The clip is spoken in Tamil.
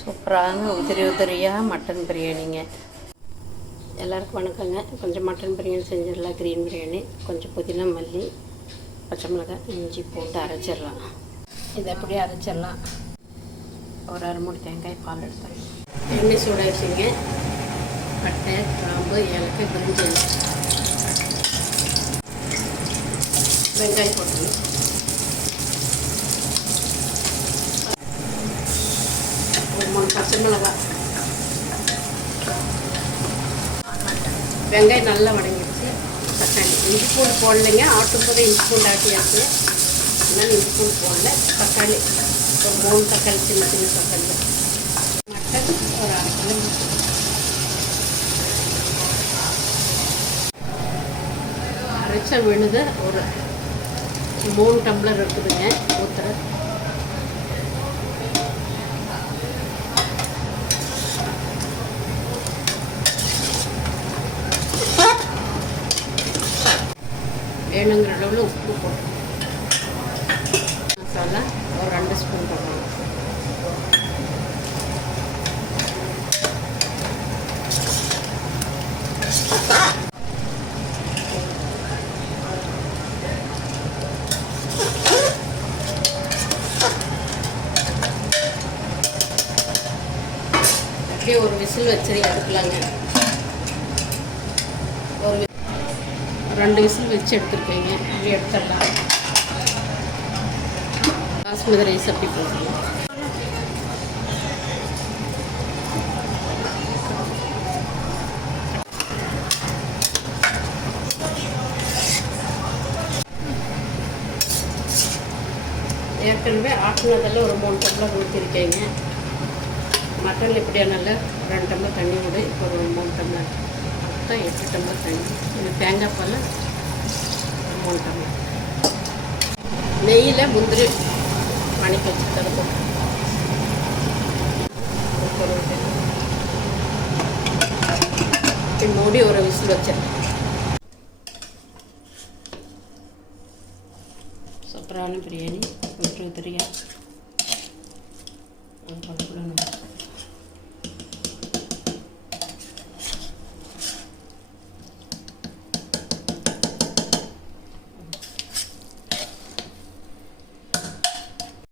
சூப்பரான உதிரி உதிரியாக மட்டன் பிரியாணிங்க. எல்லாருக்கும் வணக்கங்க. கொஞ்சம் மட்டன் பிரியாணி செஞ்சிடலாம். க்ரீன் பிரியாணி கொஞ்சம் புதினா மல்லி பச்சை மிளகாய் இஞ்சி போட்டு அரைச்சிடலாம். இதை அப்படியே அரைச்சிடலாம். ஒரு அரை மூணு தேங்காய் பால் எடுத்துடலாம். எண்ணெய் சூடாச்சுங்க பட்டை கிராம்பு ஏலக்காய் பிரிஞ்சு வெங்காயம் போட்டுக்கணும் மூணு பச்சை மிளகாய். வெங்காயம் நல்லா வடங்கிடுச்சு தக்காளி இஞ்சி பூண்டு போடலைங்க. ஆட்டும் போது இஞ்சி பூண்டு ஆட்டியாச்சு. அதனால இஞ்சி பூண்டு போடல. தக்காளி. ஒரு மூணு தக்காளி சின்ன சின்ன தக்காளி. மட்டன் ஒரு அரை கிலோ அரைச்ச விழுது ஒரு மூணு டம்ளர் இருக்குதுங்க. ஊற்றுறேன் வேணுங்கிற அளவில் உப்பு போட்டு மசாலா ஒரு ரெண்டு ஸ்பூன் போடணும். அப்படியே ஒரு விசில் வச்சுரு எடுக்கலாங்க ஒரு வி- ரெண்டு விசில் வச்சு எடுத்துருக்கீங்க. அப்படி எடுத்துடலாம். பாஸ்மதி ரைஸ் அப்படி போடணும் ஏற்கனவே ஆட்டினதில் ஒரு மூணு டம்ளர் ஊற்றிருக்கீங்க மட்டன் எப்படியானால ரெண்டு டம்ளர் தண்ணி விடு. இப்போ ஒரு மூணு டம்ளர். மொத்தம் எட்டு டம்ளர் தண்ணி. இது தேங்காய் பால் மூணு டம்ளர். நெய்யில் முந்திரி மணிக்க வச்சு போட்டு மூடி ஒரு விசில் வச்சிருக்கேன் சூப்பரான பிரியாணி. உதிரி உதிரியாக